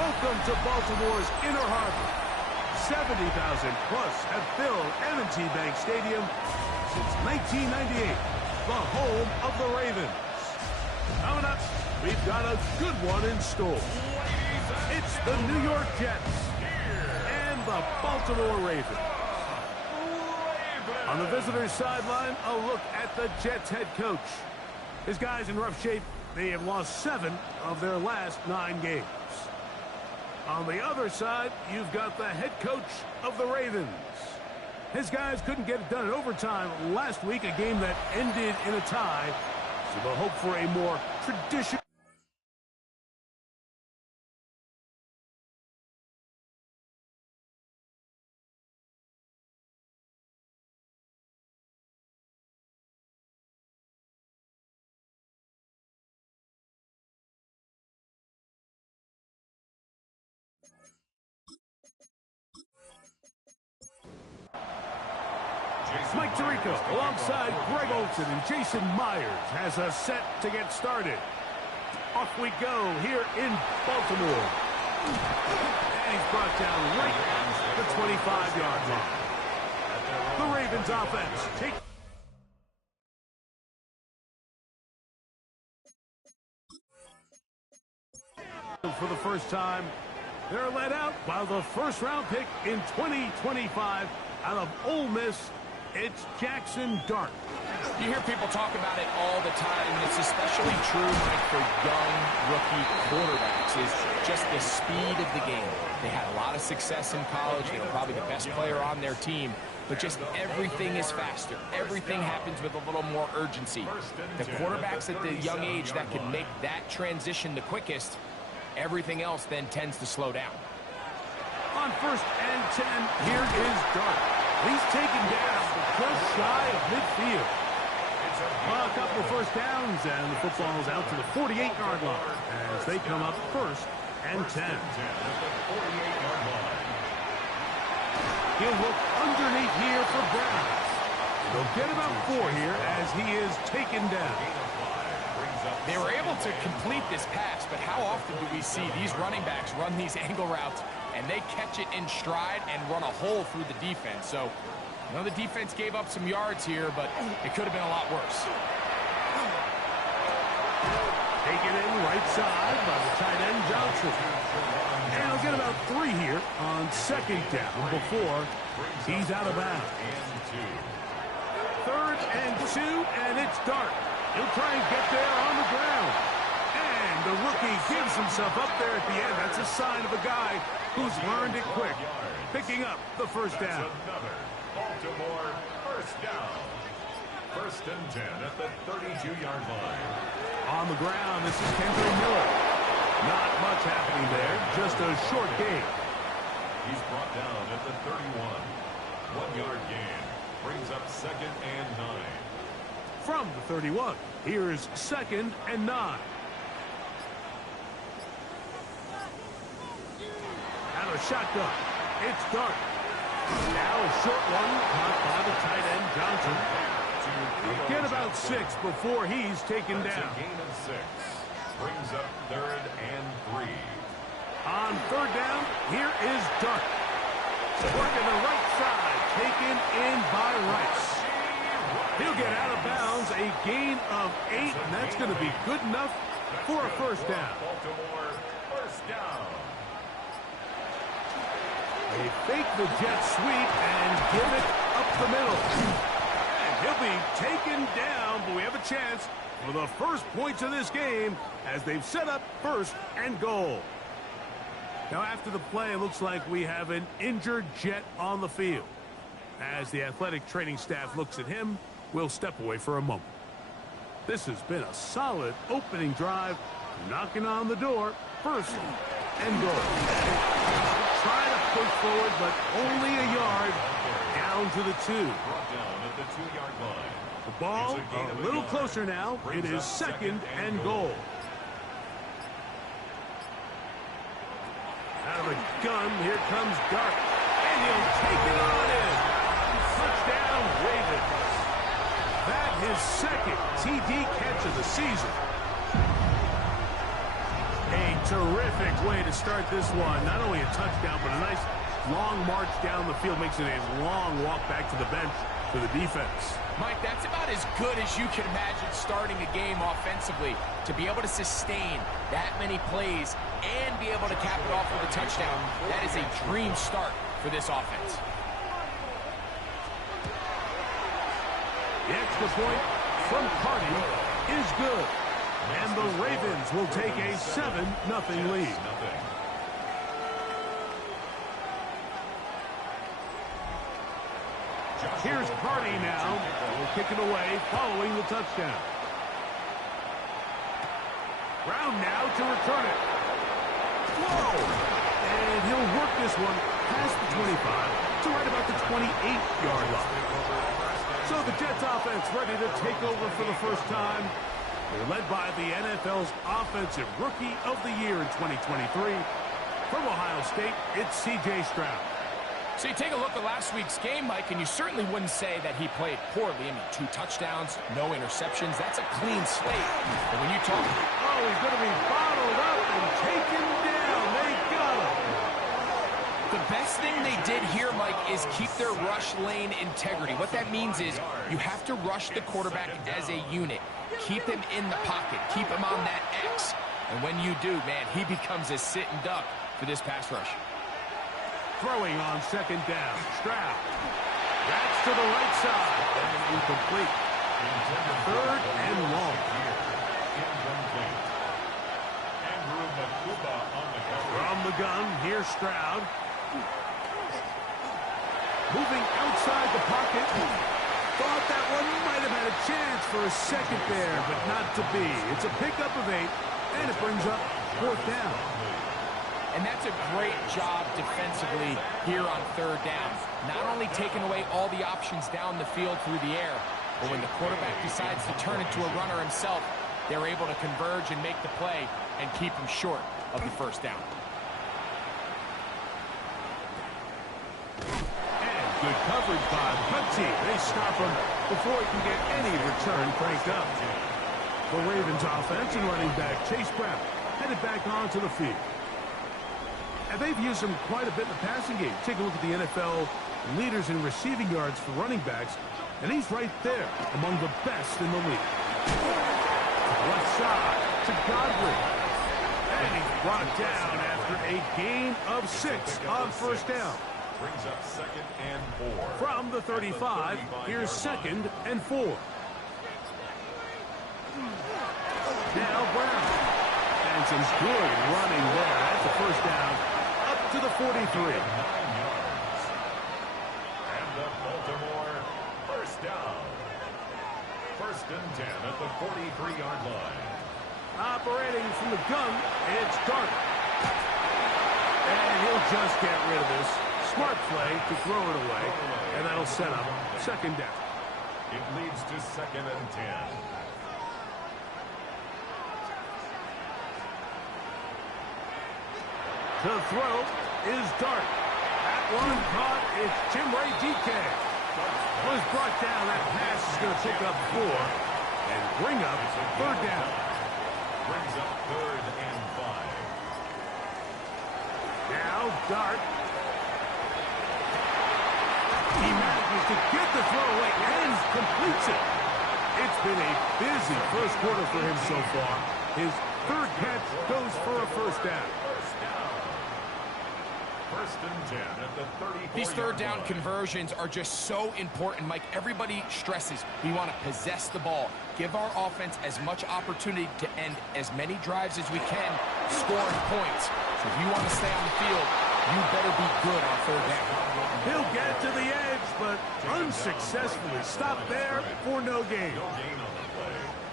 Welcome to Baltimore's Inner Harbor. 70,000 plus have filled M&T Bank Stadium since 1998, the home of the Ravens. Coming up, we've got a good one in store. It's the New York Jets and the Baltimore Ravens. On the visitors' sideline, a look at the Jets head coach. His guys in rough shape. They have lost 7 of their last 9 games. On the other side, you've got the head coach of the Ravens. His guys couldn't get it done in overtime last week, a game that ended in a tie. So they'll hope for a more traditional. Mike Tirico, alongside Greg Olsen and Jason Myers, has us set to get started. Off we go here in Baltimore. And he's brought down right at the 25-yard line. The Ravens offense take. For the first time, they're led out by the first-round pick in 2025 out of Ole Miss. It's Jackson Dart. You hear people talk about it all the time, and it's especially true, Mike, for young rookie quarterbacks, is just the speed of the game. They had a lot of success in college. They were probably the best player on their team, but just everything is faster. Everything happens with a little more urgency. The quarterbacks at the young age that can make that transition the quickest, everything else then tends to slow down. On 1st and 10, here is Dart. He's taken down just shy of midfield. Well, a couple of first downs, and the football is out to the 48-yard line as they come up 1st and 10. He'll look underneath here for Brown. They'll get about 4 here as he is taken down. They were able to complete this pass, but how often do we see these running backs run these angle routes and they catch it in stride and run a hole through the defense? So, you know, the defense gave up some yards here, but it could have been a lot worse. Taken in right side by the tight end Johnson. And he'll get about 3 here on 2nd down before he's out of bounds. 3rd and 2, and it's Dart. He'll try and get there on the ground. And the rookie gives himself up there at the end. That's a sign of a guy who's learned it quick. Picking up the first down. Another Baltimore first down. 1st and 10 at the 32-yard line. On the ground, this is Kendall Miller. Not much happening there. Just a short gain. He's brought down at the 31. 1-yard gain. Brings up 2nd and 9. From the 31, here's 2nd and 9. Out of shotgun, it's Dart. Now a short one caught by the tight end Johnson. Get about 6 before he's taken down. A gain of 6. Brings up 3rd and 3. On 3rd down, here is Dart. Working the right side, taken in by Rice. He'll get out of bounds, a gain of 8, and that's going to be good enough for a first down. Baltimore first down. They fake the jet sweep and give it up the middle. And he'll be taken down, but we have a chance for the first points of this game as they've set up 1st and goal. Now after the play, it looks like we have an injured Jet on the field. As the athletic training staff looks at him, we'll step away for a moment. This has been a solid opening drive, knocking on the door, 1st and goal. Trying to push forward, but only a yard down to the 2. Brought down at the 2-yard line. The ball a little closer now. It is 2nd and goal. Out of the gun, here comes Dart. And he'll take it on in. Touchdown, Ravens. That his 2nd TD catch of the season. A terrific way to start this one. Not only a touchdown, but a nice long march down the field. Makes it a long walk back to the bench for the defense. Mike, that's about as good as you can imagine starting a game offensively. To be able to sustain that many plays and be able to cap it off with a touchdown, that is a dream start for this offense. The extra point from Carty is good. And the Ravens will take a 7-0 lead. Here's Carty now. Will kick it away following the touchdown. Brown now to return it. Whoa! And he'll work this one past the 25 to right about the 28-yard line. So the Jets offense ready to take over for the first time. They're led by the NFL's Offensive Rookie of the Year in 2023. From Ohio State, it's C.J. Stroud. So you take a look at last week's game, Mike, and you certainly wouldn't say that he played poorly. I mean, 2 touchdowns, no interceptions. That's a clean slate. But when you talk... Oh, he's going to be bottled up and taken down. They got him. The best thing they did here, Mike, is keep their rush lane integrity. What that means is you have to rush the quarterback as a unit. Keep him in the pocket. Keep him on that X. And when you do, man, he becomes a sitting duck for this pass rush. Throwing on second down. Stroud. That's to the right side. And incomplete. Third and long. From the gun, here's Stroud. Moving outside the pocket. Thought that one might have had a chance for a second there, but not to be. It's a pickup of 8, and it brings up 4th down. And that's a great job defensively here on 3rd down. Not only taking away all the options down the field through the air, but when the quarterback decides to turn into a runner himself, they're able to converge and make the play and keep him short of the 1st down. Good coverage by the punt team. They stop him before he can get any return cranked up. The Ravens offense and running back Chase Brown headed back onto the field. And they've used him quite a bit in the passing game. Take a look at the NFL leaders in receiving yards for running backs, and he's right there among the best in the league. Left side to Godwin. And he's brought down after a gain of 6 on 1st down. Brings up 2nd and 4. From the 35, here's 2nd and 4. Now Brown. And some good running there. That's the 1st down. Up to the 43. And the Baltimore 1st down. 1st and 10 at the 43-yard line. Operating from the gun, it's Dart. And he'll just get rid of this. Smart play to throw it away, and that'll set up 2nd down. It leads to 2nd and 10. To throw is Dart. That one caught. It's Chimray DK. Was brought down. That pass is going to pick up 4 and bring up 3rd down. Brings up 3rd and 5. Now Dart. He manages to get the throw away and completes it. It's been a busy 1st quarter for him so far. His 3rd catch goes for a 1st down. 1st and 10 at the 34. These 3rd down conversions are just so important, Mike. Everybody stresses we want to possess the ball, give our offense as much opportunity to end as many drives as we can, scoring points. So if you want to stay on the field, you better be good on 3rd down. He'll get to the edge, but unsuccessfully stopped there for no gain.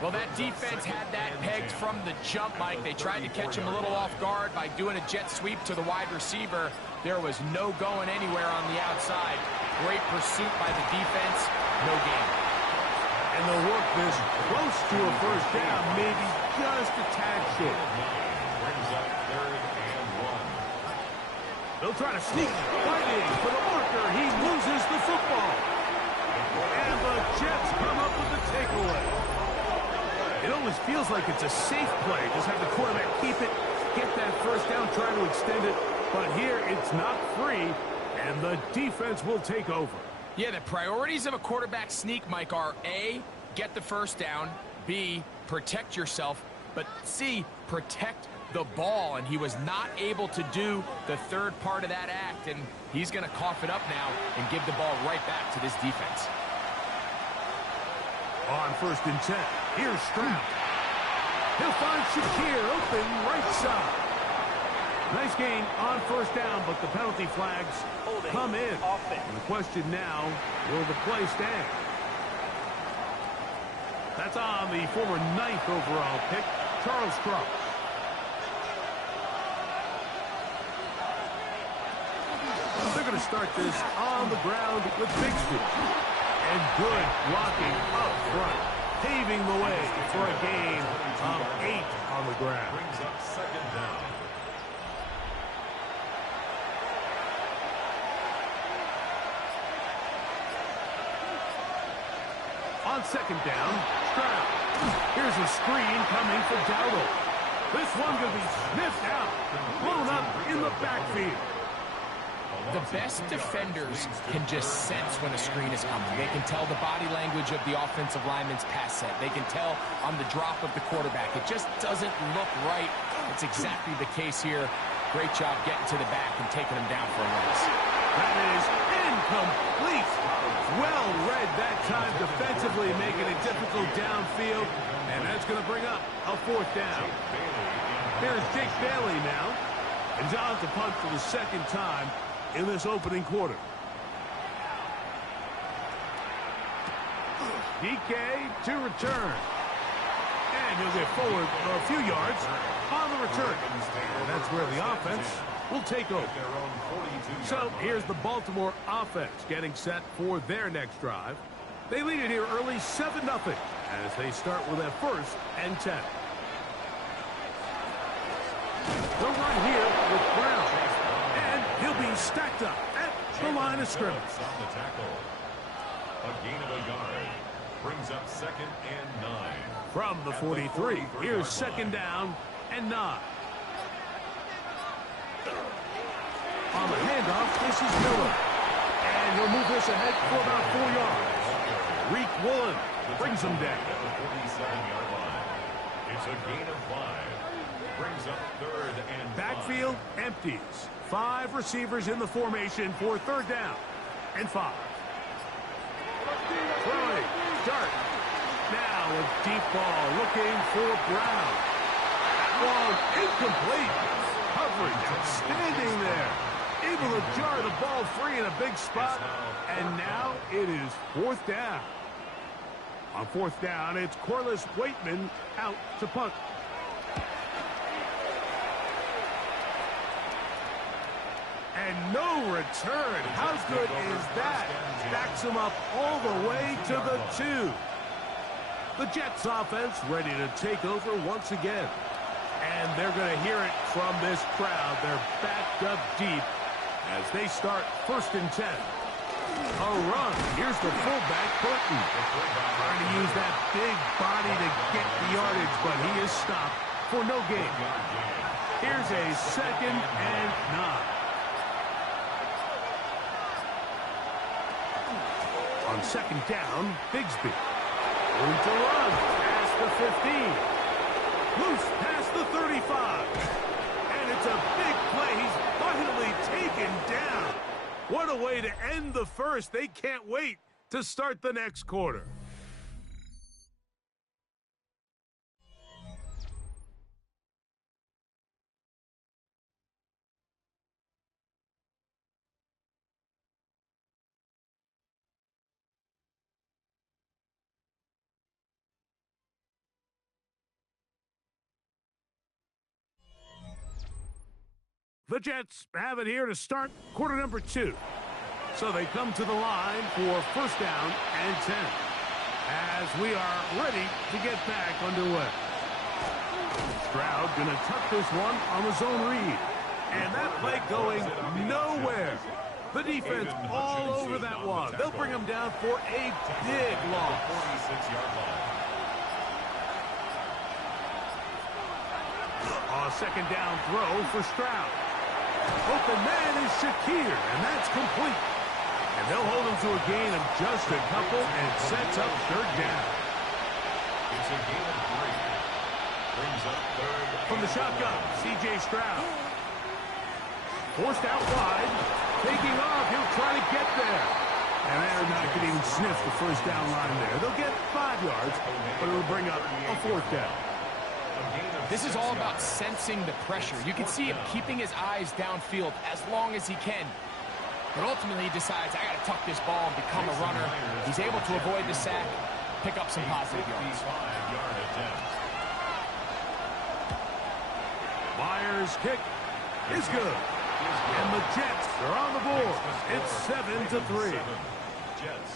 Well, that defense had that pegged from the jump, Mike. They tried to catch him a little off guard by doing a jet sweep to the wide receiver. There was no going anywhere on the outside. Great pursuit by the defense. No gain. And they'll work this close to a 1st down, maybe just a tad short. Brings up 3rd and 1. They'll try to sneak fighting for the marker. He loses the football. And the Jets come up with the takeaway. It always feels like it's a safe play. Just have the quarterback keep it get that first down, try to extend it, but here it's not free, and the defense will take over. Yeah, the priorities of a quarterback sneak, Mike, are A, get the first down, B, protect yourself, but C, protect the ball, and he was not able to do the third part of that act, and he's going to cough it up now and give the ball right back to this defense. On 1st and 10, here's Stroud. He'll find Shakir open right side. Nice gain on 1st down, but the penalty flags come in. And the question now, will the play stand? That's on the former 9th overall pick, Charles Cross. They're going to start this on the ground with Bixby. And good blocking up front, paving the way for a gain of 8 on the ground. Brings up 2nd down. On 2nd down, Stroud. Here's a screen coming for Dowdle. This one going to be sniffed out, blown up in the backfield. The best defenders can just sense when a screen is coming. They can tell the body language of the offensive lineman's pass set. They can tell on the drop of the quarterback. It just doesn't look right. It's exactly the case here. Great job getting to the back and taking him down for a loss. That is incomplete. Well read that time defensively, making it difficult downfield. And that's going to bring up a 4th down. Here's Jake Bailey now. And John's to punt for the 2nd time in this opening quarter. DK to return. And he'll get forward a few yards on the return. And that's where the offense will take over. So here's the Baltimore offense getting set for their next drive. They lead it here early 7-0 as they start with a 1st and 10. They'll run here with Brown. And he'll be stacked up at the line of scrimmage. On the tackle. A gain of a yard. Brings up 2nd and 9. From the 43, here's 2nd down and 9. On the handoff, this is Miller. And he'll move this ahead for about 4 yards. Reek Woolen brings him down. At the 47-yard line. It's a gain of 5. Brings up 3rd and 5. Backfield empties. 5 receivers in the formation for 3rd down and 5. Throwing. Dart. Now a deep ball looking for Brown. Ball incomplete. Coverage outstanding there. Able to jar the ball free in a big spot. And now it is 4th down. On 4th down, it's Corliss Waitman out to punt. And no return. How good is that? Backs him up all the way to the 2. The Jets offense ready to take over once again. And they're going to hear it from this crowd. They're backed up deep as they start 1st and 10. A run. Here's the fullback, Burton. Trying to use that big body to get the yardage, but he is stopped for no gain. Here's a 2nd and 9. On 2nd down, Bigsby. Room to run past the 15. Loose past the 35. And it's a big play. He's finally taken down. What a way to end the 1st. They can't wait to start the next quarter. The Jets have it here to start quarter number 2. So they come to the line for 1st down and 10. As we are ready to get back underway. Stroud going to tuck this one on the zone read. And that play going nowhere. The defense all over that one. They'll bring him down for a big loss. 46-yard line. On Now a second down throw for Stroud. Open man is Shakir, and that's complete. And they'll hold him to a gain of just a couple and sets up third down. It's a gain of 3. Brings up third. From the shotgun, C.J. Stroud. Forced out wide. Taking off, he'll try to get there. And they're not going to even sniff the first down line there. They'll get 5 yards, but it'll bring up a fourth down. This is all about sensing the pressure. You can see him keeping his eyes downfield as long as he can. But ultimately he decides, I got to tuck this ball and become a runner. He's able to avoid the sack, pick up some positive yards. Myers' kick is good. And the Jets are on the board. It's 7-3.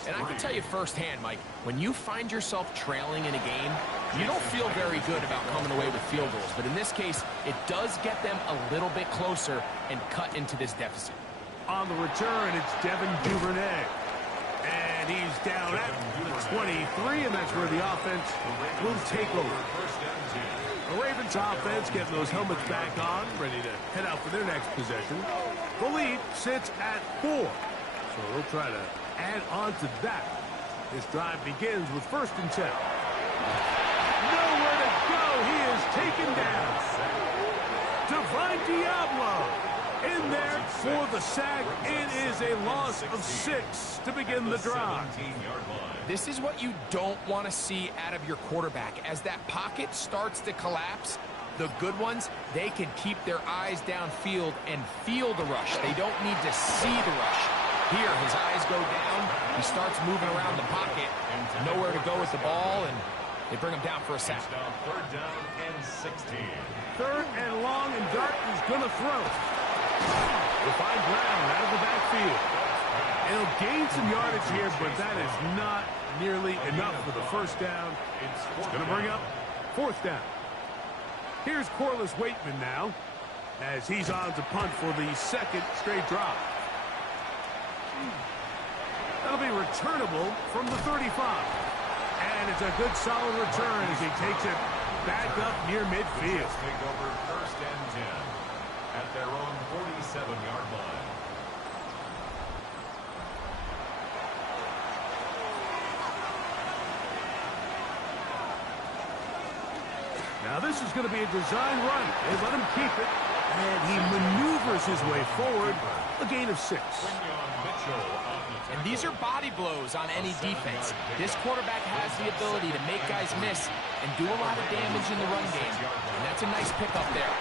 And I can tell you firsthand, Mike, when you find yourself trailing in a game, you don't feel very good about coming away with field goals. But in this case, it does get them a little bit closer and cut into this deficit. On the return, it's Devin Duvernay. And he's down at the 23, and that's where the offense will take over. The Ravens offense getting those helmets back on, ready to head out for their next possession. The lead sits at 4. So they'll try to add on to that. This drive begins with 1st and 10. Nowhere to go. He is taken down. Divine Diablo in there for the sack. It is a loss of 6 to begin the drive. This is what you don't want to see out of your quarterback. As that pocket starts to collapse, the good ones, they can keep their eyes downfield and feel the rush. They don't need to see the rush. Here, his eyes go down. He starts moving around the pocket. Nowhere to go with the ball, and they bring him down for a sack. 3rd down and 16. 3rd and long, and Dart is going to throw. We'll find Brown out of the backfield. He'll gain some yardage here, but that is not nearly enough for the 1st down. It's going to bring up 4th down. Here's Corliss Waitman now, as he's on to punt for the 2nd straight drive. That'll be returnable from the 35. And it's a good solid return as he takes it back up near midfield. Take over 1st and 10 at their own 47-yard line. Now this is going to be a design run. They let him keep it, and he maneuvers his way forward. A gain of 6. And these are body blows on any defense. This quarterback has the ability to make guys miss and do a lot of damage in the run game. And that's a nice pickup there.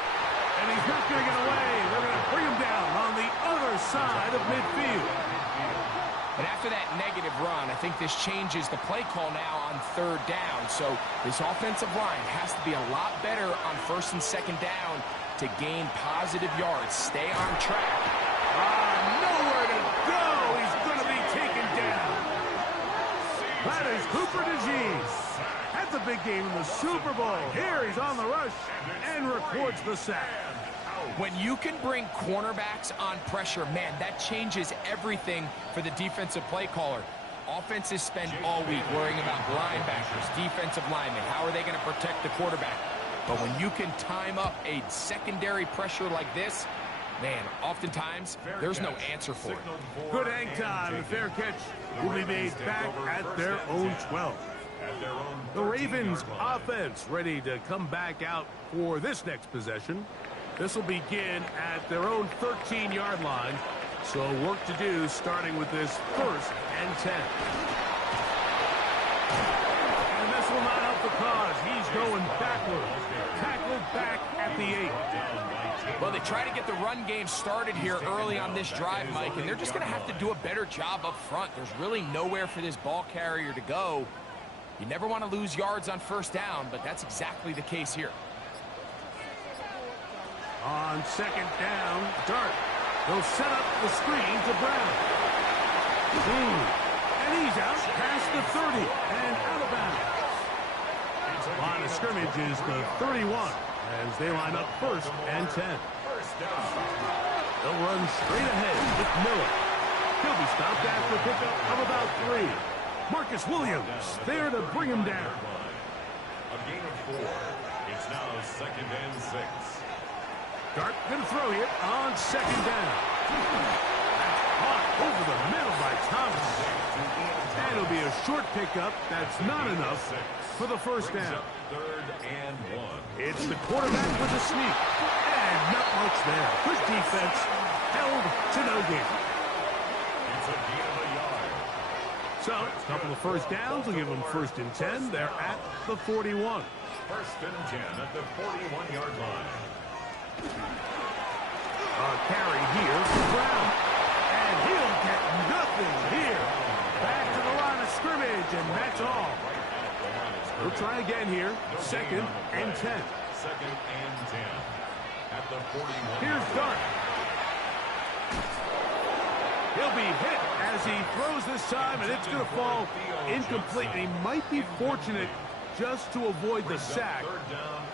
And he's not going to get away. They're going to bring him down on the other side of midfield. And after that negative run, I think this changes the play call now on 3rd down. So this offensive line has to be a lot better on 1st and 2nd down to gain positive yards. Stay on track. Nowhere to go. He's going to be taken down. That is Cooper DeJean. At the big game in the Super Bowl. Here he's on the rush and records the sack. When you can bring cornerbacks on pressure, man, that changes everything for the defensive play caller. Offenses spend all week worrying about linebackers, defensive linemen. How are they going to protect the quarterback? But when you can time up a secondary pressure like this, man, oftentimes there's no answer for it. Good hang time. The fair catch will be made back at their own 12. The Ravens offense ready to come back out for this next possession. This will begin at their own 13-yard line. So work to do starting with this 1st and 10. And this will not help the cause. He's going backwards. Tackled back at the 8. Well, they try to get the run game started here early on this drive, Mike, and they're just going to have to do a better job up front. There's really nowhere for this ball carrier to go. You never want to lose yards on 1st down, but that's exactly the case here. On 2nd down, Dart. They'll set up the screen to Brown. And he's out past the 30 and out of bounds. Line of scrimmage is the 31 as they line up 1st and 10. They'll run straight ahead with Miller. He'll be stopped after a pickup of about 3. Marcus Williams there to bring him down. A gain of 4. It's now 2nd and 6. Dart going to throw here on second down. That's caught over the middle by Thomas. And it'll be a short pickup. That's not enough for the first down. Third and 1. It's the quarterback with a sneak. And not much there. Good defense. Held to no gain. It's a gain of a yard. So, a couple of first downs will give them first and 10. They're at the 41. First and 10 at the 41-yard line. A carry here for Brown. And he'll get nothing here. Back to the line of scrimmage, and that's all. We'll try again here. Second and 10. Second and 10 at the 41. Here's Dart. He'll be hit as he throws this time, and it's going to fall incomplete. And he might be fortunate just to avoid the sack,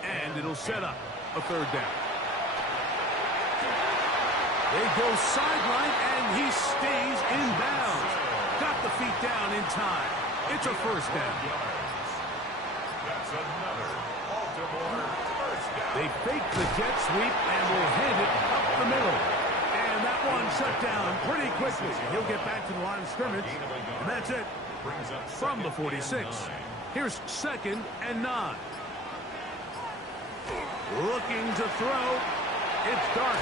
and it'll set up a third down. They go sideline, and he stays in bounds. Got the feet down in time. It's a first down. That's another Baltimore first down. They fake the jet sweep and will hand it up the middle. And that one shut down pretty quickly. He'll get back to the line of scrimmage, and that's it from the 46. Here's second and 9. Looking to throw. It's Dart.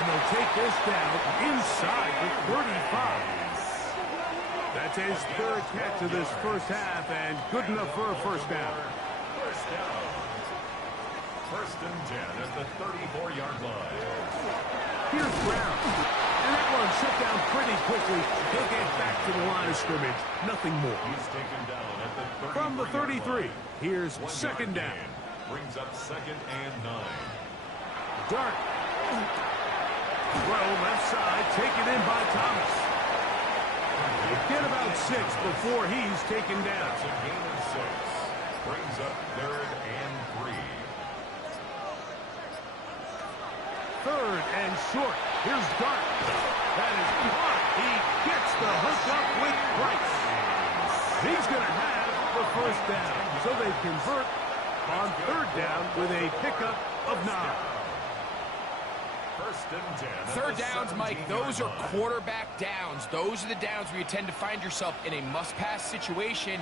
And they'll take this down inside the 35. That's his third catch of this first half, and good enough for a first down. First down. First and 10 at the 34-yard line. Here's Brown. And that one shut down pretty quickly. He'll get back to the line of scrimmage. Nothing more. He's taken down at the 33. From the 33, here's second down. Brings up second and 9. Dart. Throw left side, taken in by Thomas. They get about 6 before he's taken down. That's a gain of 6. Brings up third and 3. Third and short. Here's Dart. That is caught. He gets the hook up with Price. He's going to have the first down. So they convert on third down with a pickup of 9. First and 10. Third downs, Mike, those are quarterback downs. Those are the downs where you tend to find yourself in a must-pass situation,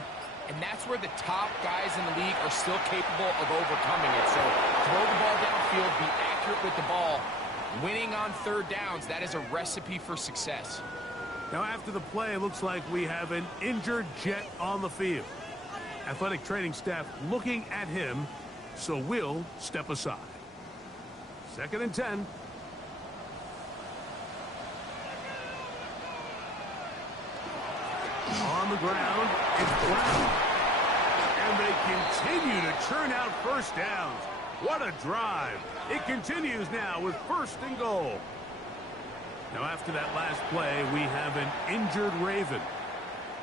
and that's where the top guys in the league are still capable of overcoming it. So throw the ball downfield, be accurate with the ball. Winning on third downs, that is a recipe for success. Now after the play, it looks like we have an injured Jet on the field. Athletic training staff looking at him, so we'll step aside. Second and 10. On the ground, it's Brown. And they continue to churn out first downs. What a drive. It continues now with first and goal. Now after that last play, we have an injured Raven.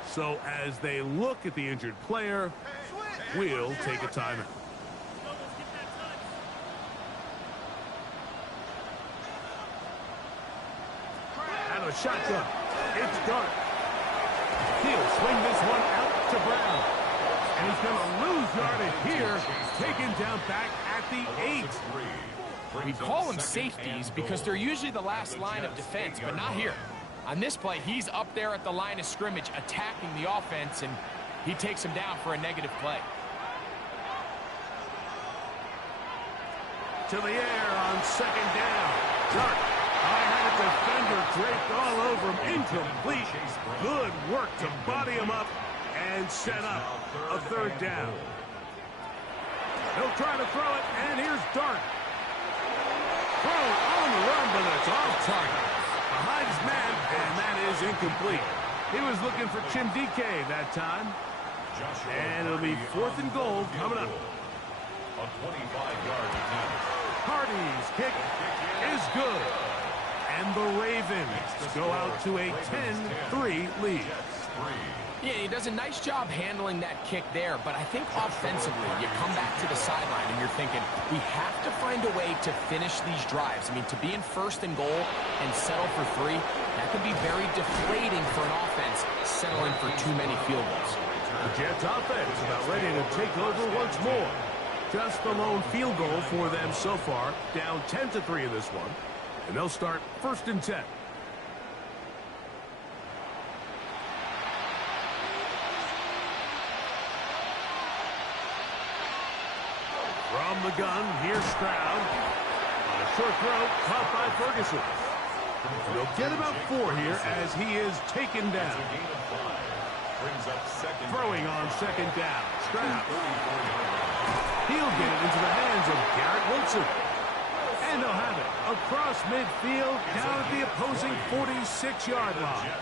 So as they look at the injured player, we'll take a timeout. And a shotgun. It's Dart. He'll swing this one out to Brown. And he's going to lose yardage here. Taken down back at the 8. We call them safeties because they're usually the last line of defense, but not here. On this play, he's up there at the line of scrimmage attacking the offense, and he takes him down for a negative play. To the air on second down. Dart. I had a defender draped all over him. Incomplete. Good work to body him up and set up a third down. He'll try to throw it, and here's Dart. Throw on the run, but it's off target. Behind his man, and that is incomplete. He was looking for Chim DK that time. And it'll be fourth and goal coming up. A 25-yard attempt. Hardy's kick is good. And the Ravens go out to a 10-3 lead. Yeah, he does a nice job handling that kick there, but I think offensively, you come back to the sideline and you're thinking, we have to find a way to finish these drives. I mean, to be in first and goal and settle for 3, that could be very deflating for an offense settling for too many field goals. The Jets offense about ready to take over once more. Just the lone field goal for them so far. Down 10-3 in this one. And they'll start 1st and 10. From the gun, here's Stroud. On a short throw, caught by Ferguson. They'll get about 4 here as he is taken down. Throwing on 2nd down. Stroud. He'll get it into the hands of Garrett Wilson. And they'll have it across midfield down at the opposing 46-yard line.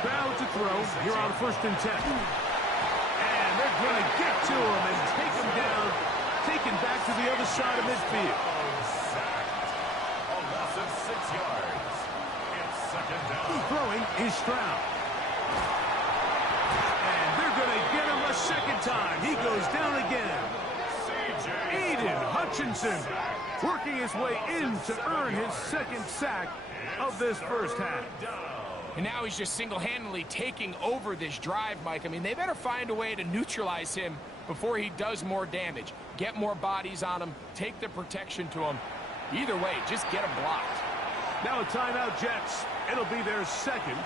Stroud to throw here on 1st and 10. And they're going to get to him and take him down, taken back to the other side of midfield. A loss of 6 yards. It's 2nd down. Throwing is Stroud. And they're going to get him a 2nd time. He goes down again. Aiden Hutchinson working his way in to earn his 2nd sack of this first half. And now he's just single-handedly taking over this drive, Mike. I mean, they better find a way to neutralize him before he does more damage. Get more bodies on him, take the protection to him. Either way, just get him blocked. Now a timeout, Jets. It'll be their 2nd.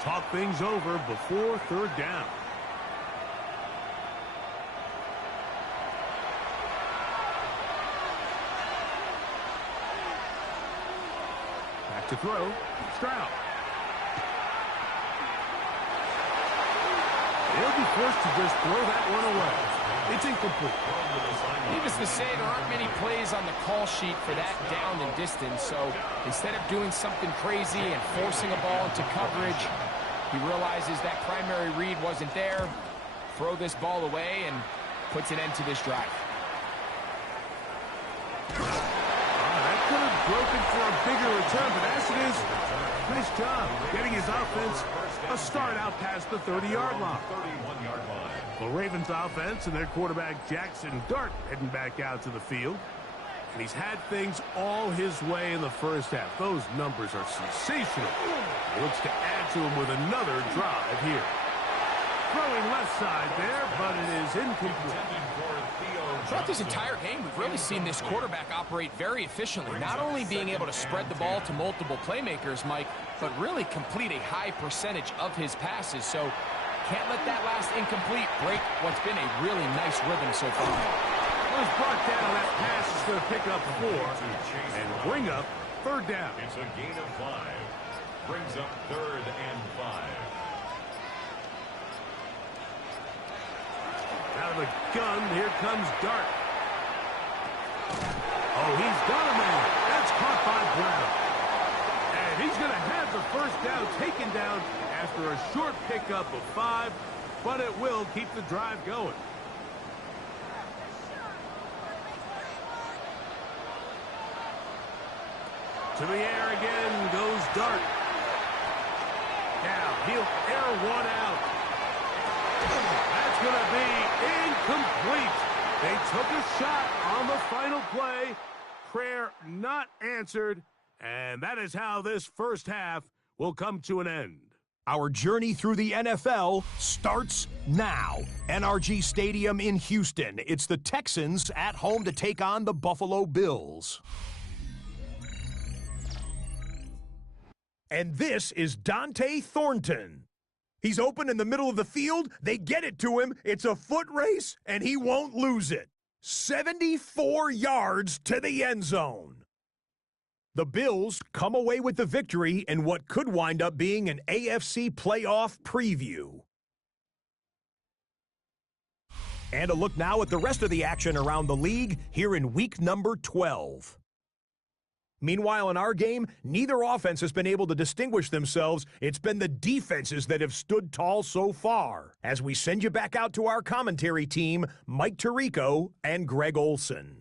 Talk things over before 3rd down. Back to throw, Stroud. They'll be forced to just throw that one away. It's incomplete. Needless to say, there aren't many plays on the call sheet for that down and distance, so instead of doing something crazy and forcing a ball into coverage, he realizes that primary read wasn't there, throw this ball away, and puts an end to this drive. That could have broken for a bigger return, but as it is, nice job getting his offense a start out past the 30-yard line. 31-yard line. The Ravens offense and their quarterback Jackson Dart heading back out to the field. And he's had things all his way in the first half. Those numbers are sensational. He looks to add to them with another drive here. Throwing left side there, but it is incomplete. Throughout this entire game, we've really seen this quarterback operate very efficiently, not only being able to spread the ball to multiple playmakers, Mike, but really complete a high percentage of his passes. So can't let that last incomplete break what's been a really nice rhythm so far. Was brought down. That pass is going to pick up 4 and bring up 3rd down. It's a gain of 5. Brings up 3rd and 5. Out of the gun, here comes Dart. Oh, he's got a man. That's caught by Brown. And he's going to have the 1st down taken down after a short pickup of 5, but it will keep the drive going. To the air again goes Dart. Now he'll air one out. That's going to be incomplete. They took a shot on the final play. Prayer not answered. And that is how this first half will come to an end. Our journey through the NFL starts now. NRG Stadium in Houston. It's the Texans at home to take on the Buffalo Bills. And this is Dante Thornton. He's open in the middle of the field. They get it to him. It's a foot race, and he won't lose it. 74 yards to the end zone. The Bills come away with the victory in what could wind up being an AFC playoff preview. And a look now at the rest of the action around the league here in week number 12. Meanwhile, in our game, neither offense has been able to distinguish themselves. It's been the defenses that have stood tall so far. As we send you back out to our commentary team, Mike Tirico and Greg Olson.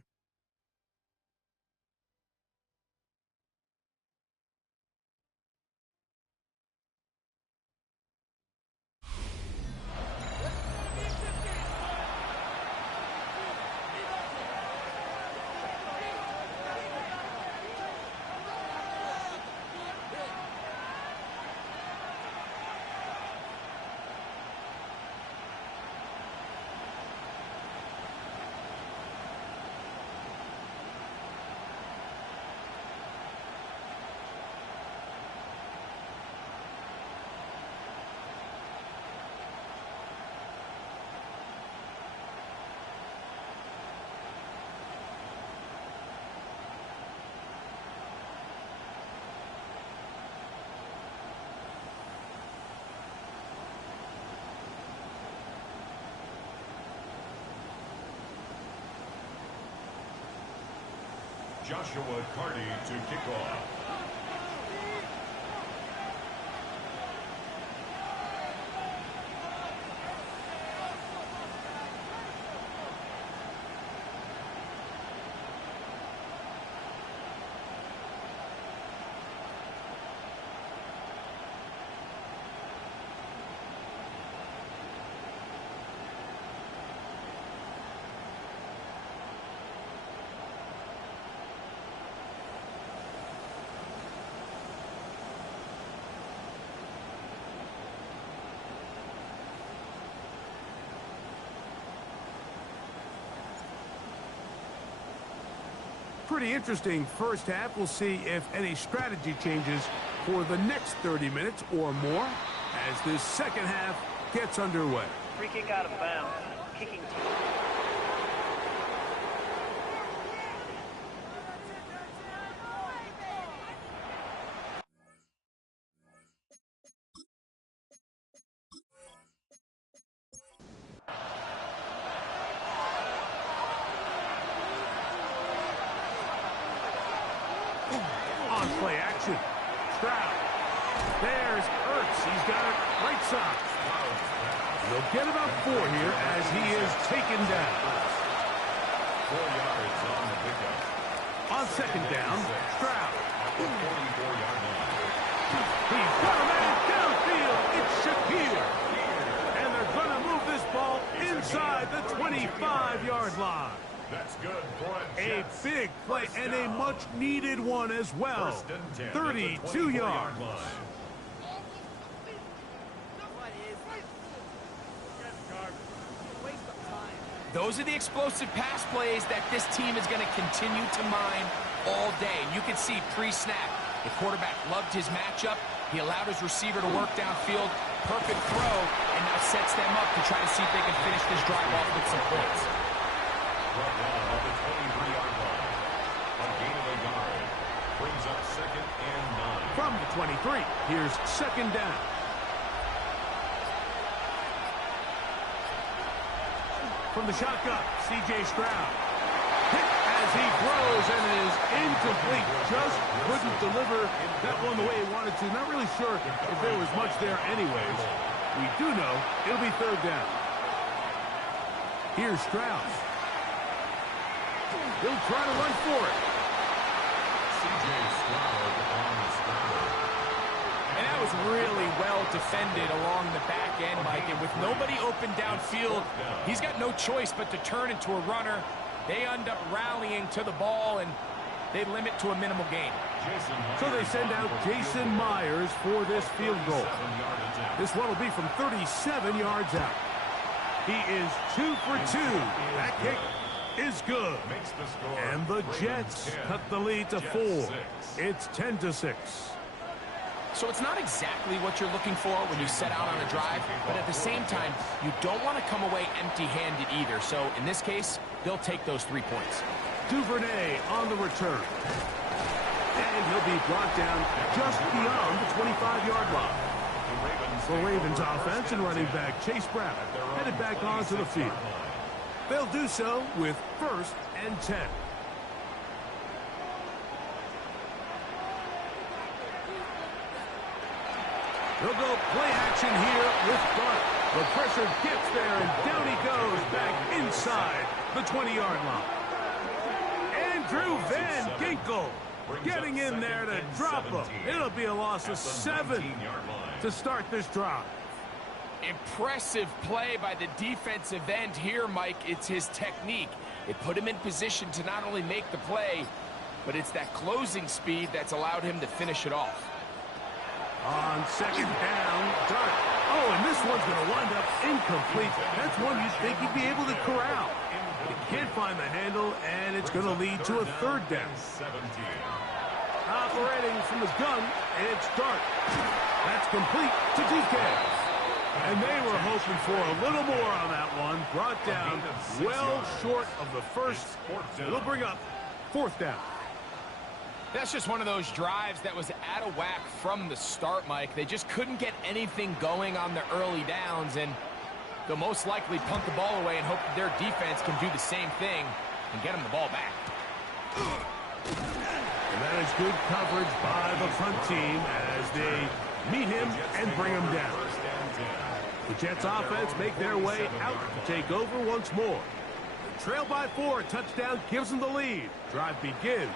Joshua Carty to kick off. Pretty interesting first half. We'll see if any strategy changes for the next 30 minutes or more as this second half gets underway. Free kick out of bounds. Kicking team. On play action. Stroud. There's Ertz. He's got it right side. He'll get about 4 here as he is taken down. 4 yards on the pickup. On second down, Stroud. At the 44-yard line. He's got a man downfield. It's Shakir. And they're going to move this ball inside the 25-yard line. That's good for a A Jets. big play and a much-needed one as well. First and 10 at the 32 yards. 24-yard line. Those are the explosive pass plays that this team is going to continue to mine all day. You can see pre-snap, the quarterback loved his matchup. He allowed his receiver to work downfield. Perfect throw, and now sets them up to try to see if they can finish this drive off with some points. Brought down at the 23-yard line. A gain of a yard. Brings up 2nd and 9. From the 23, here's second down. From the shotgun, C.J. Stroud. Hit as he throws and is incomplete. Just couldn't deliver that one the way he wanted to. Not really sure if there was much there anyways. We do know it'll be third down. Here's Stroud. He'll try to run for it. C.J. Stroud on the scramble. And that was really well defended along the back end, Mike. And with nobody open downfield, he's got no choice but to turn into a runner. They end up rallying to the ball, and they limit to a minimal gain. So they send out Jason Myers for this field goal. This one will be from 37 yards out. He is 2 for 2. That kick is good. And the Jets cut the lead to 4. It's 10-6. So it's not exactly what you're looking for when you set out on a drive, but at the same time, you don't want to come away empty-handed either. So in this case, they'll take those 3 points. Duvernay on the return. And he'll be brought down just beyond the 25-yard line. The Ravens offense and running back Chase Brown headed back onto the field. They'll do so with 1st and 10. They'll go play action here with Dart. The pressure gets there, and down he goes back inside the 20-yard line. Andrew Van Ginkel getting in there to drop him. It'll be a loss of 7 to start this drive. Impressive play by the defensive end here, Mike. It's his technique. It put him in position to not only make the play, but it's that closing speed that's allowed him to finish it off. On second down, Dart. Oh, and this one's going to wind up incomplete. That's one you'd think he'd be able to corral. But he can't find the handle, and it's going to lead to a third down. Operating from his gun, it's Dart. That's complete to DK. And they were hoping for a little more on that one. Brought down well short of the first. It'll bring up 4th down. That's just one of those drives that was out of whack from the start, Mike. They just couldn't get anything going on the early downs, and they'll most likely punt the ball away and hope that their defense can do the same thing and get them the ball back. And that is good coverage by the punt team as they meet him and bring him down. The Jets offense make their way out to take over once more. The trail by 4, touchdown gives them the lead. Drive begins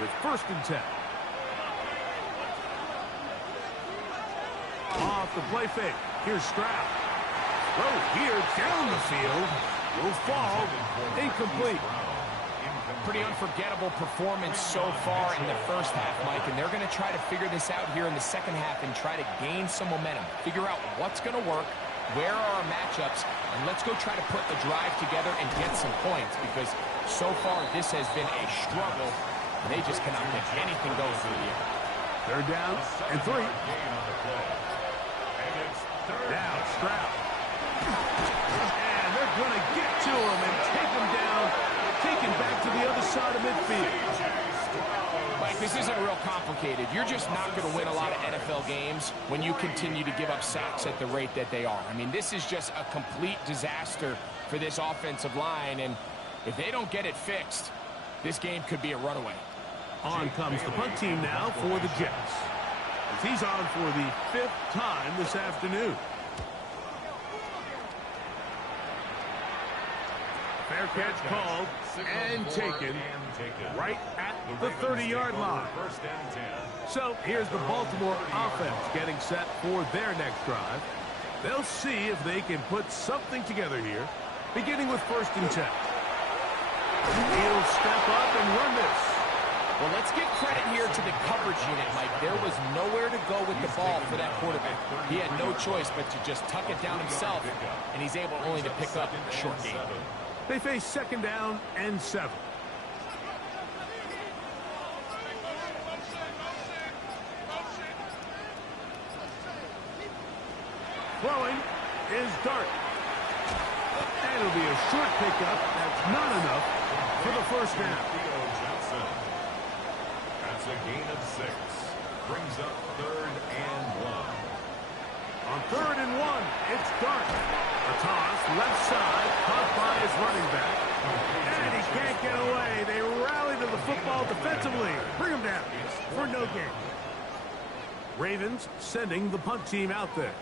with 1st and 10. Off the play fake. Here's Stroud. Throw here down the field. Will fall. Incomplete. Pretty unforgettable performance so far in the first half, Mike, and they're going to try to figure this out here in the second half and try to gain some momentum. Figure out what's going to work, where are our matchups, and let's go try to put the drive together and get some points, because so far this has been a struggle. They just cannot get anything going through the air. 3rd down and 3. Now Stroud. And they're going to get to him and take him down, taken back to the other side of midfield. Mike, this isn't real complicated. You're just not going to win a lot of NFL games when you continue to give up sacks at the rate that they are. I mean, this is just a complete disaster for this offensive line, and if they don't get it fixed, this game could be a runaway. On comes the punt team now for the Jets, as he's on for the 5th time this afternoon. Fair catch called and taken right at the 30-yard line. So here's the Baltimore offense getting set for their next drive. They'll see if they can put something together here, beginning with 1st and 10. He'll step up and run this. Well, let's give credit here to the coverage unit, Mike. There was nowhere to go with the ball for that quarterback. He had no choice but to just tuck it down himself, and he's able only to pick up a short gain. They face 2nd down and 7. Throwing is Dart. And it'll be a short pickup. That's not enough for the 1st down. That's a gain of 6. Brings up 3rd and 1. On 3rd and 1, it's Dart. A toss, left side, caught by his running back. And he can't get away. They rally to the football defensively. Bring him down for no gain. Ravens sending the punt team out there,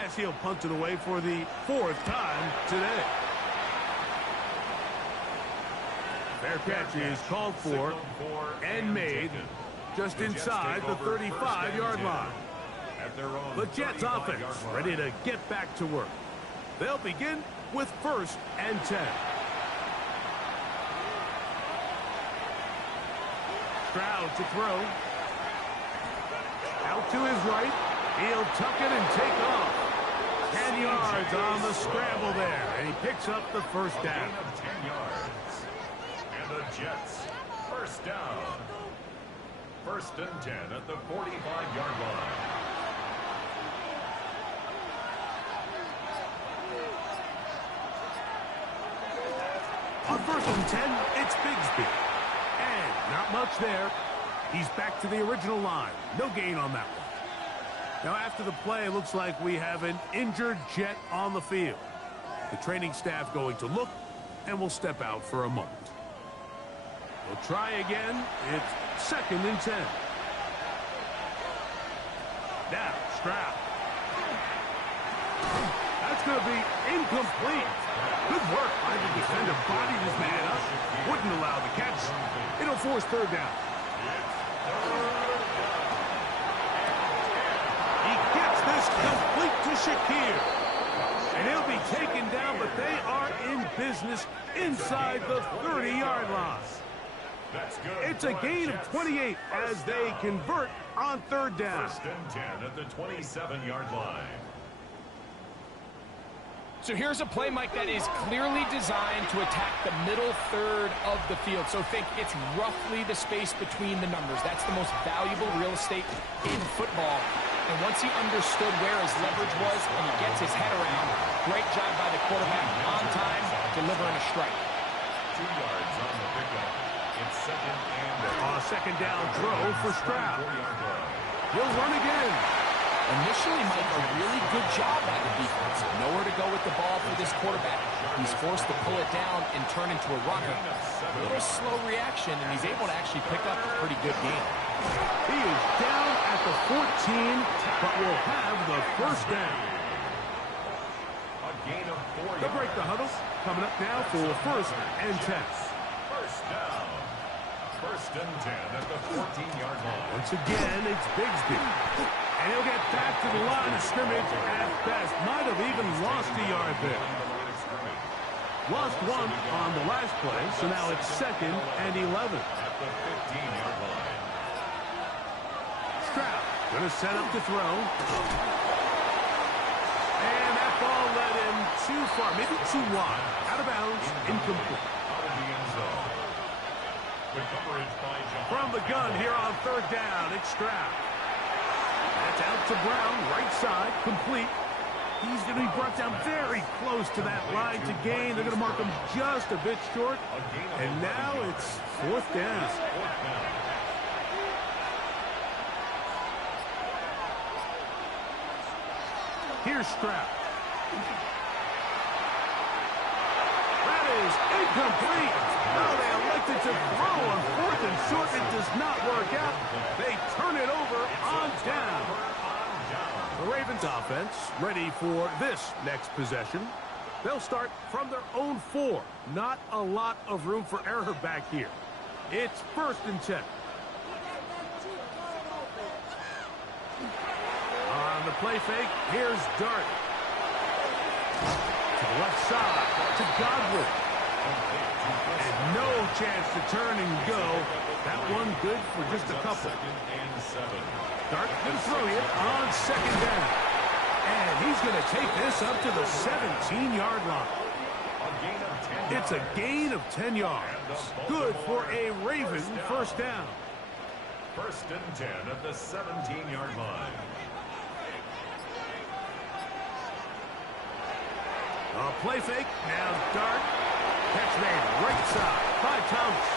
as he'll punt it away for the 4th time today. Fair catch is called for and made just inside the 35-yard line. The Jets offense ready to get back to work. They'll begin with 1st and 10. Stroud to throw. Out to his right. He'll tuck it and take off. 10 yards on the scramble there, and he picks up the 1st down. 10 yards. And the Jets, 1st down. 1st and 10 at the 45-yard line. On 1st and 10, it's Bigsby. And not much there. He's back to the original line. No gain on that one. Now, after the play, it looks like we have an injured Jet on the field. The training staff going to look, and will step out for a moment. We'll try again. It's 2nd and 10. Now, Stroud. That's going to be incomplete. Good work by the defender. Bodied his man up. Wouldn't allow the catch. It'll force 3rd down. He gets this complete to Shakir. And he'll be taken down, but they are in business inside the 30-yard line. It's a gain of 28 as they convert on 3rd down. 1st and 10 at the 27-yard line. So here's a play, Mike, that is clearly designed to attack the middle 3rd of the field. So think it's roughly the space between the numbers. That's the most valuable real estate in football. And once he understood where his leverage was and he gets his head around, great job by the quarterback on time, delivering a strike. 2 yards on the pickup. It's 2nd and 2nd down throw for Stroud. line. He'll run again. Initially, Mike, a really good job by the defense. Nowhere to go with the ball for this quarterback. He's forced to pull it down and turn into a runner. A little slow reaction, and he's able to actually pick up a pretty good game. He is down at the 14, but will have the first down. A gain of 4 They'll break the huddle. Coming up now for first and 10. First down. First and 10 at the 14-yard line. Once again, it's Bigsby. And he'll get back to the line of scrimmage at best. Might have even lost a yard there. Lost one on the last play, so now it's second and 11. At the 15-yard line. Stroud going to set up to throw. And that ball led him too far, maybe too wide. Out of bounds, incomplete. Out of the end zone. Good coverage by John. From the gun here on third down, it's Stroud. That's out to Brown, right side, complete. He's going to be brought down very close to that line to gain. They're going to mark him just a bit short. And now it's fourth down. Here's Stroud. That is incomplete. No, they elected to throw on fourth and short. It does not work out. They turn it over on down. The Ravens offense ready for this next possession. They'll start from their own 4. Not a lot of room for error back here. It's first and 10. On the play fake, here's Dart. To the left side, to Godwin. And no chance to turn and go. That one good for just a couple. Dart going to throw it on second down. And he's going to take this up to the 17-yard line. It's a gain of 10 yards. Good for a Raven first down. First and 10 at the 17-yard line. A play fake. Now Dart. Catch made right side by Thomas.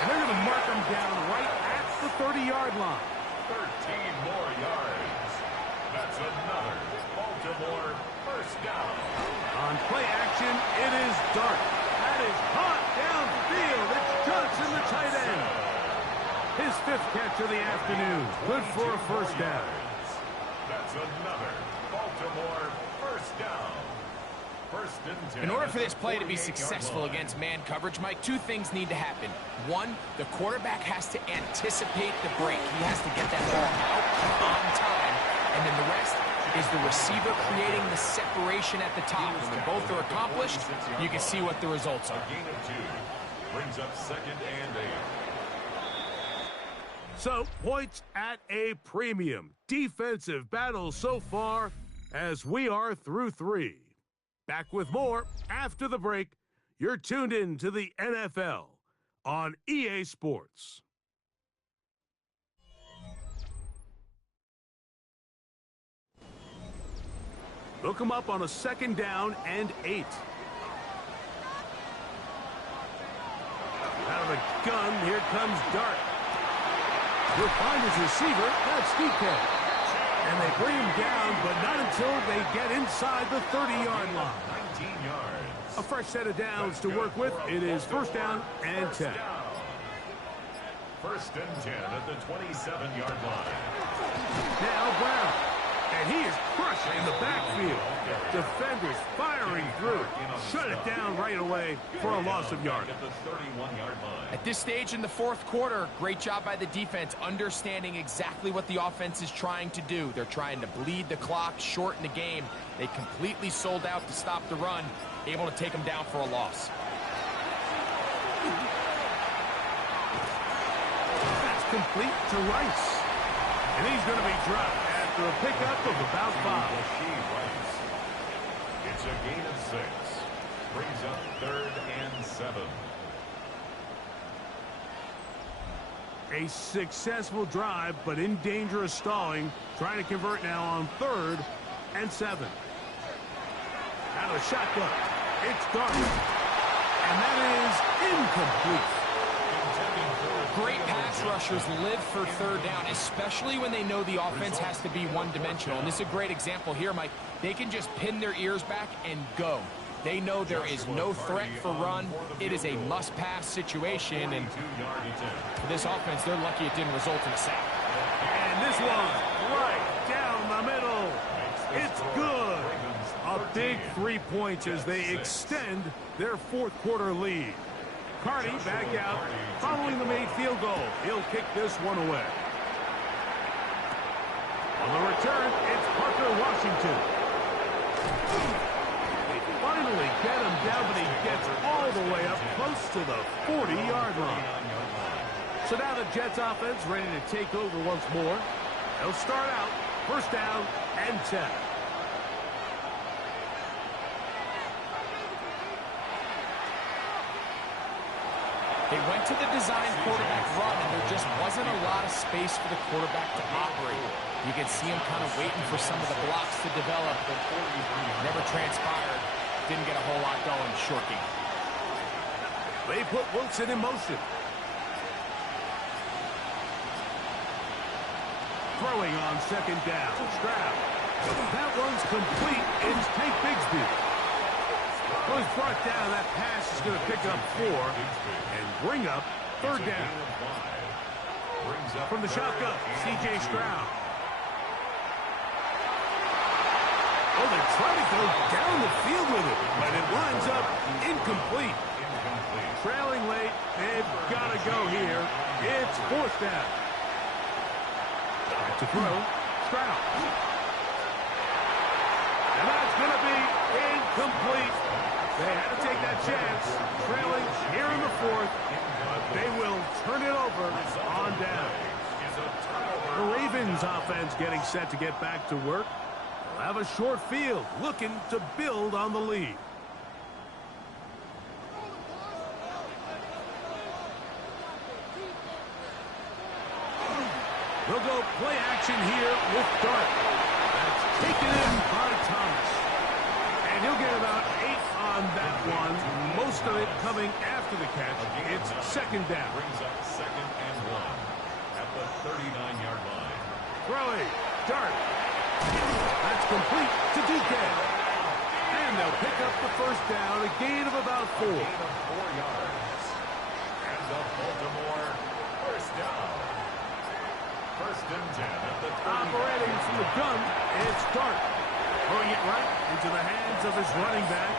And they're going to mark him down right at the 30-yard line. 13 more yards. That's another Baltimore first down. On play action, it is Dart. That is hot downfield. It's Johnson, the tight end. His 5th catch of the afternoon. Good for a first down. That's another Baltimore first down. First and 10. In order for this play to be successful against man coverage, Mike, 2 things need to happen. 1, the quarterback has to anticipate the break. He has to get that ball out on time. And then the rest is the receiver creating the separation at the top. And when both are accomplished, you can see what the results are. A gain of 2. Brings up second and 8. So, points at a premium. Defensive battle so far as we are through 3. Back with more after the break. You're tuned in to the NFL on EA Sports. Look him up on a second down and 8. Out of the gun, here comes Dart. He'll find his receiver, that's DK. And they bring him down, but not until they get inside the 30-yard line. 19 yards. A fresh set of downs to work with. It is first down and 10. First and 10 at the 27-yard line. Now Brown. And he is crushed in the backfield. Defenders firing through. Shut it down right away for a loss of yardage. At the 31-yard line. At this stage in the 4th quarter, great job by the defense, understanding exactly what the offense is trying to do. They're trying to bleed the clock, shorten the game. They completely sold out to stop the run, able to take them down for a loss. That's complete to Rice. And he's going to be dropped after a pickup of about 5. It's a gain of 6. Brings up 3rd and 7. A successful drive, but in danger of stalling. Trying to convert now on 3rd and 7. Out of the shotgun. It's Dart. And that is incomplete. Great pass rushers live for third down, especially when they know the offense has to be one-dimensional. And this is a great example here, Mike. They can just pin their ears back and go. They know there is no threat for run. It is a must-pass situation, and for this offense, they're lucky it didn't result in a sack. And this one, right down the middle. It's good. A big 3 points as they extend their fourth quarter lead. Carney back out following the made field goal. He'll kick this one away. On the return, it's Parker Washington. They finally get him down, but he gets all the way up close to the 40-yard line. So now the Jets offense ready to take over once more. They'll start out first down and 10. They went to the design quarterback run, and there just wasn't a lot of space for the quarterback to operate. You can see him kind of waiting for some of the blocks to develop, but never transpired. Didn't get a whole lot going. Short game. They put Wilson in motion. Throwing on second down. Stroud. That one's complete. It's Tank Bigsby. Was brought down. That pass is going to pick up 4 and bring up third down. From the shotgun, C.J. Stroud. Oh, they're trying to go down the field with it, but it lines up incomplete. Trailing late, they've got to go here. It's fourth down. Back to throw, Stroud. And that's going to be incomplete. They had to take that chance, trailing here in the fourth, but they will turn it over on down. The Ravens offense getting set to get back to work. They'll have a short field, looking to build on the lead. They'll go play action here with Dart. That's taken in by Thomas. And he'll get about 8 on that one. Most of it coming after the catch. It's second down. Brings up second and 1 at the 39-yard line. Throwing. Dart. That's complete to Duque. And they'll pick up the first down. A gain of about 4. Gain of 4 yards. And the Baltimore first down. First and 10 at the 30. Operating from the gun, it's Dart. Throwing it right into the hands of his running back.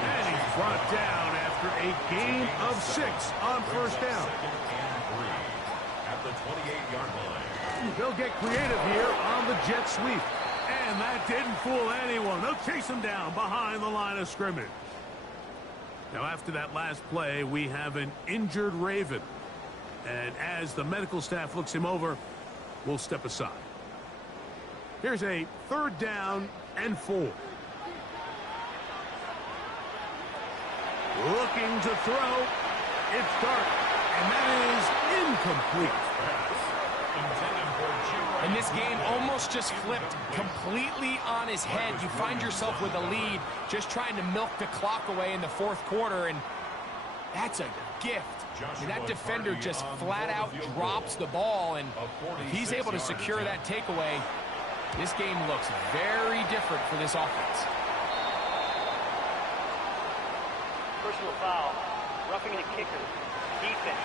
And he's brought down after a gain of 6 on first down. Second and 3 at the 28-yard line. They'll get creative here on the jet sweep. And that didn't fool anyone. They'll chase him down behind the line of scrimmage. Now after that last play, we have an injured Raven. And as the medical staff looks him over, we'll step aside. Here's a third down and 4. Looking to throw. It's Dart. And that is incomplete. And this game almost just flipped completely on his head. You find yourself with a lead, just trying to milk the clock away in the fourth quarter, and that's a gift. I mean, that defender just flat out drops the ball, and if he's able to secure that takeaway, this game looks very different for this offense. Personal foul. Roughing the kicker. Defense.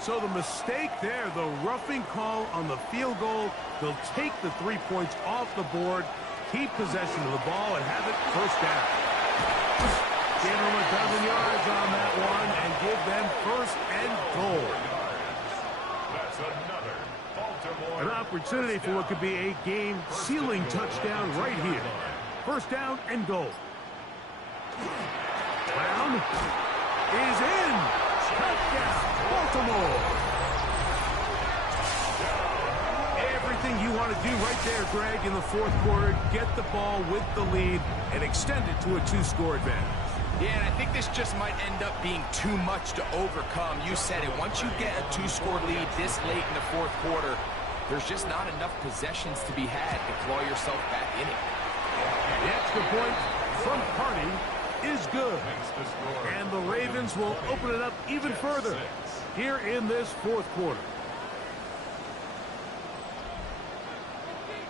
So the mistake there, the roughing call on the field goal, they'll take the 3 points off the board, keep possession of the ball, and have it first down. Give them a dozen yards on that one and give them first and goal. That's another Baltimore. An opportunity for what could be a game-sealing touchdown right here. First down and goal. Brown is in. Touchdown, Baltimore. Everything you want to do right there, Greg, in the fourth quarter. Get the ball with the lead and extend it to a 2-score advantage. Yeah, and I think this just might end up being too much to overcome. You said it. Once you get a 2-score lead this late in the fourth quarter, there's just not enough possessions to be had to claw yourself back in it. The extra point from Carney is good. And the Ravens will open it up even further here in this fourth quarter.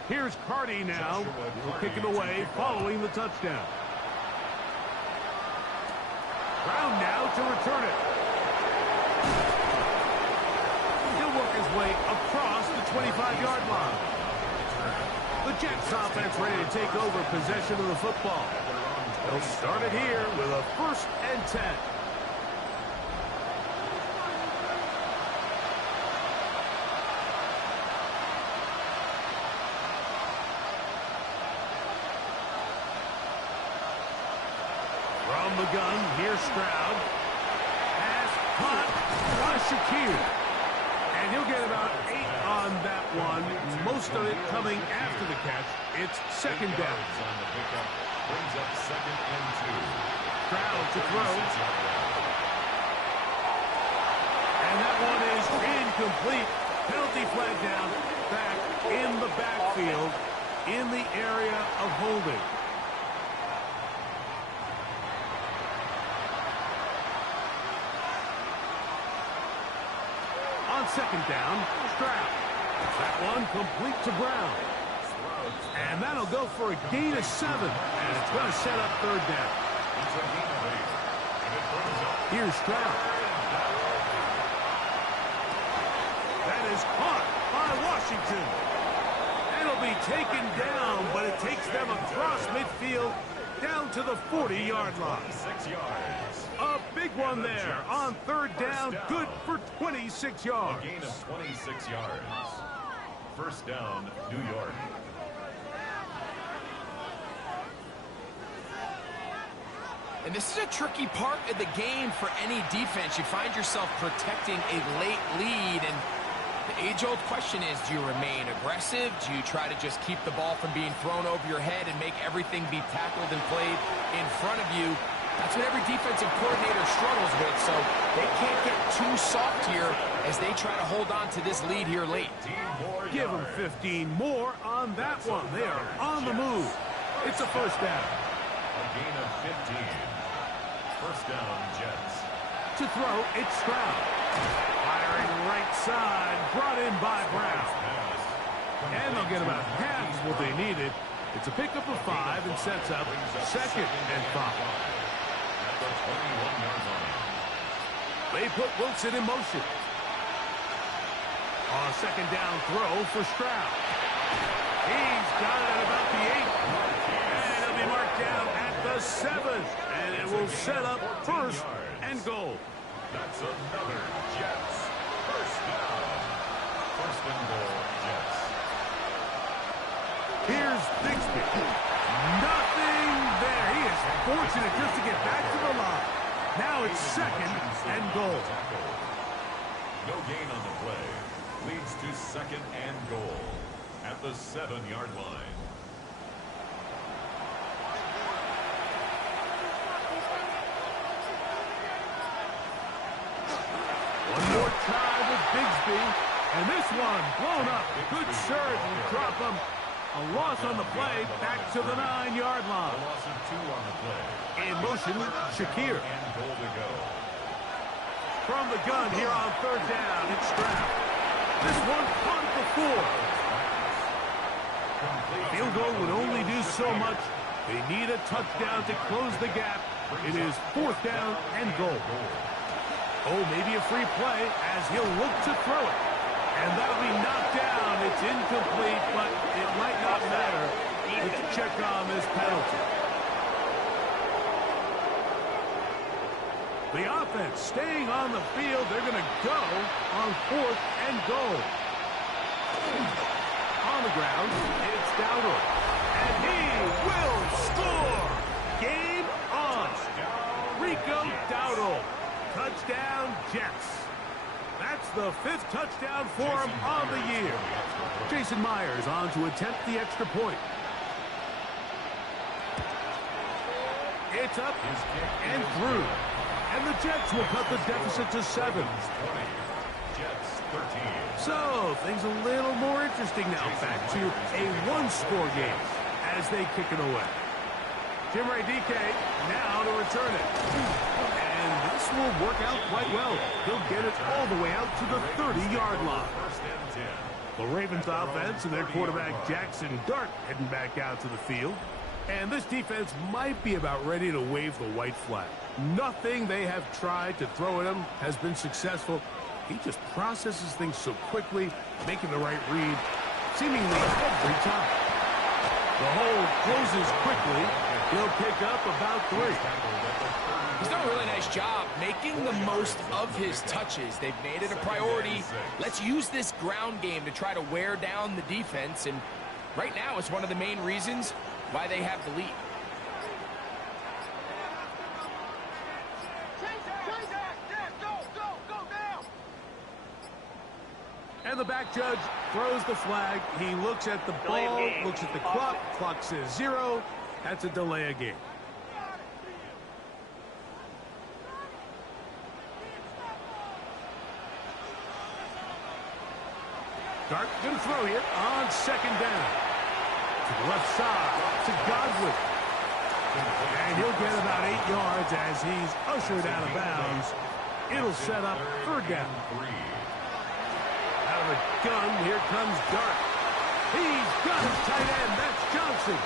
Here's Cardi now. He'll kick it away following the touchdown. Brown now to return it. He'll work his way across the 25-yard line. The Jets offense ready to take over possession of the football. They'll start it here with a 1st and 10. From the gun, here's Stroud. Pass, caught by Shakir. And he'll get about 8 on that one. Most of it coming after the catch. It's 2nd down. Brings up 2nd and 2. Stroud to throw. And that one is incomplete. Penalty flag down back in the backfield in the area of holding. On 2nd down, Stroud. That one complete to Brown. And that'll go for a gain of 7. And it's going to set up 3rd down. Here's Stroud. That is caught by Washington. And it'll be taken down, but it takes them across midfield down to the 40-yard line. 6 yards. A big one there on 3rd down. Good for 26 yards. A gain of 26 yards. 1st down, New York. And this is a tricky part of the game for any defense. You find yourself protecting a late lead, and the age-old question is, do you remain aggressive? Do you try to just keep the ball from being thrown over your head and make everything be tackled and played in front of you? That's what every defensive coordinator struggles with, so they can't get too soft here as they try to hold on to this lead here late. Give them 15 more on that one. They are on the move. It's a 1st down. A gain of 15. 1st down, Jets. To throw, it's Stroud. Firing right side, brought in by Brown. And they'll get about half of what they needed. It's a pickup of 5 and sets up 2nd and 5. At the 21-yard line. They put Wilson in motion. On a 2nd down throw for Stroud. He's got it at about the 8. And it'll be marked down at the 7. And it will set up 1st and goal. That's another Jets. 1st down. 1st and goal, Jets. Here's Bixby. Nothing there. He is fortunate just to get back to the line. Now it's 2nd and goal. No gain on the play. Leads to 2nd and goal at the 7-yard line. One more try with Bixby. And this one blown up. Good surge and drop him. A loss on the play, back to the 9-yard A line. loss of 2 on the play. In motion, Shakir. And goal to go. From the gun here on 3rd down, it's Stroud. This one caught at the 4. Field goal would only do so much. They need a touchdown to close the gap. It is 4th down and goal. Oh, maybe a free play as he'll look to throw it. And that'll be knocked down. It's incomplete, but it might not matter. Let's check on this penalty. The offense staying on the field. They're going to go on 4th and goal. On the ground, it's Dowdle. And he will score. Game on. Rico Dowdle. Touchdown, Jets. That's the 5th touchdown for him on the year. Jason Myers on to attempt the extra point. It's up and through. And the Jets will cut the deficit to 7. Jets 13. So, things a little more interesting now. Back to a 1-score game as they kick it away. Jimmy DK now to return it. And this will work out quite well. He'll get it all the way out to the 30-yard line. The Ravens offense and their quarterback Jackson Dart heading back out to the field. And this defense might be about ready to wave the white flag. Nothing they have tried to throw at him has been successful. He just processes things so quickly, making the right read, seemingly every time. The hole closes quickly. He'll pick up about 3. He's done a really nice job making the most of his touches. They've made it a priority. Let's use this ground game to try to wear down the defense. And right now, it's one of the main reasons why they have the lead. And the back judge throws the flag. He looks at the ball, looks at the clock. Clock says 0. That's a delay of game. Dart going to throw here on 2nd down. To the left side, to Godwin. And he'll get about 8 yards as he's ushered out of bounds. It'll set up 3rd down. Out of the gun, here comes Dart. He's got his tight end. That's Johnson.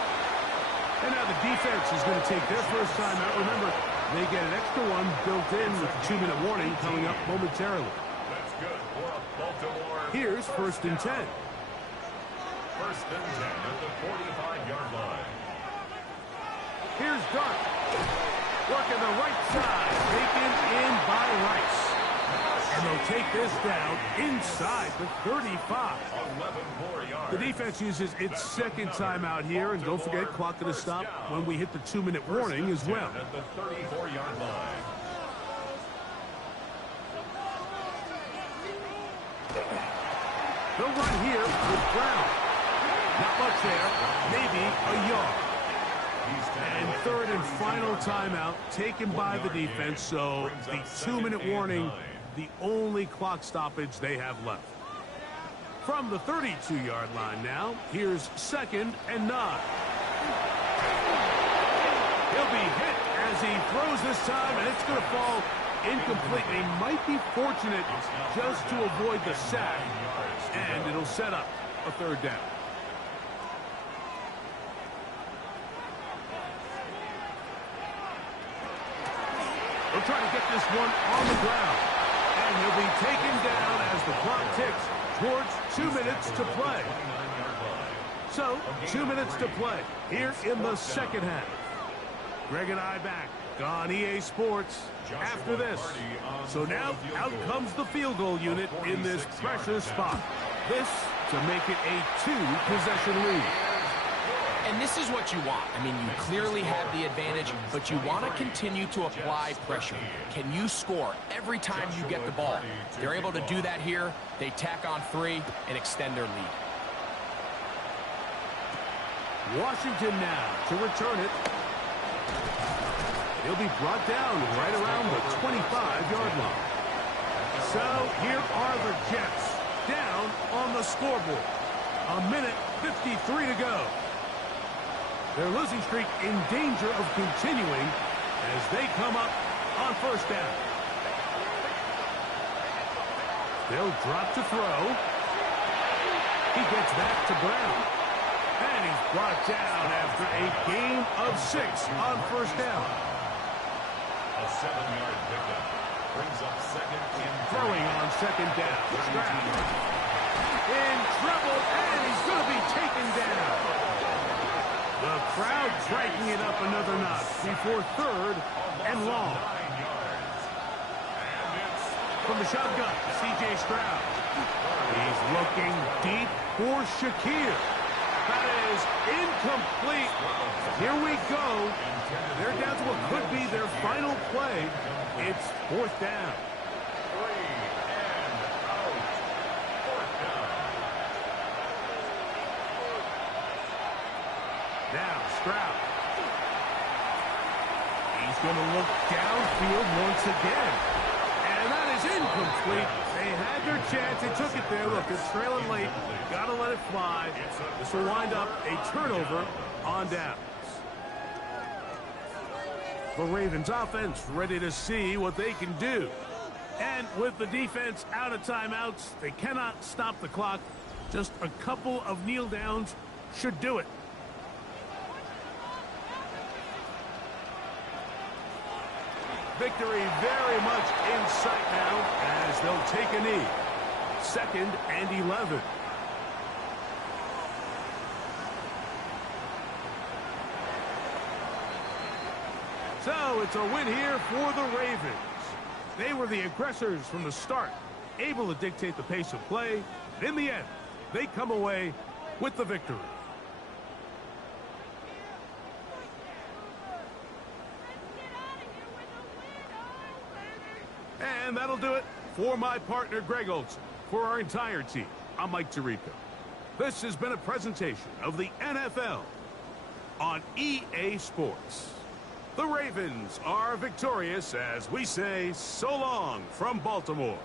And now the defense is going to take their first time out. Remember, they get an extra one built in with the 2-minute warning coming up momentarily. That's good for Baltimore. Here's 1st and 10. 1st and 10 at the 45-yard line. Here's Dart. Working the right side. Taken in by Rice. And they'll take this down inside the 35. 11 more yards. The defense uses its 2nd timeout here. And don't forget, clock going to stop when we hit the 2-minute warning as well. At the 34-yard line. They'll run here with Brown. Not much there. Maybe a yard. And 3rd and final timeout taken by the defense. So the 2-minute warning, the only clock stoppage they have left. From the 32-yard line now, here's 2nd and 9. He'll be hit as he throws this time, and it's going to fall incomplete. They might be fortunate just to avoid the sack, and it'll set up a 3rd down. They'll try to get this one on the ground. And he'll be taken down as the clock ticks towards 2 minutes to play. So, 2 minutes to play here in the 2nd half. Greg and I back on EA Sports after this. So now, out comes the field goal unit in this precious spot. This to make it a 2-possession lead. And this is what you want. I mean, you clearly have the advantage, but you want to continue to apply pressure. Can you score every time you get the ball? They're able to do that here. They tack on 3 and extend their lead. Washington now to return it. He'll be brought down right around the 25-yard line. So here are the Jets down on the scoreboard. 1:53 to go. Their losing streak in danger of continuing as they come up on 1st down. They'll drop to throw. He gets back to Brown. And he's brought down after a gain of 6 on 1st down. A 7-yard pickup brings up 2nd and Throwing on 2nd down. Stroud in trouble, and he's going to be taken down. The crowd cranking it up another notch before 3rd and long. From the shotgun, C.J. Stroud. He's looking deep for Shakir. That is incomplete. Here we go. They're down to what could be their final play. It's 4th down. Now, Stroud. He's going to look downfield once again. And that is incomplete. They had their chance. They took it there. Look, they're trailing late. Got to let it fly. This will wind up a turnover on downs. The Ravens offense ready to see what they can do. And with the defense out of timeouts, they cannot stop the clock. Just a couple of kneel downs should do it. Victory very much in sight now as they'll take a knee. 2nd and 11. So it's a win here for the Ravens. They were the aggressors from the start, able to dictate the pace of play. In the end, they come away with the victory. And that'll do it for my partner, Greg Olson. For our entire team, I'm Mike Tirico. This has been a presentation of the NFL on EA Sports. The Ravens are victorious as we say so long from Baltimore.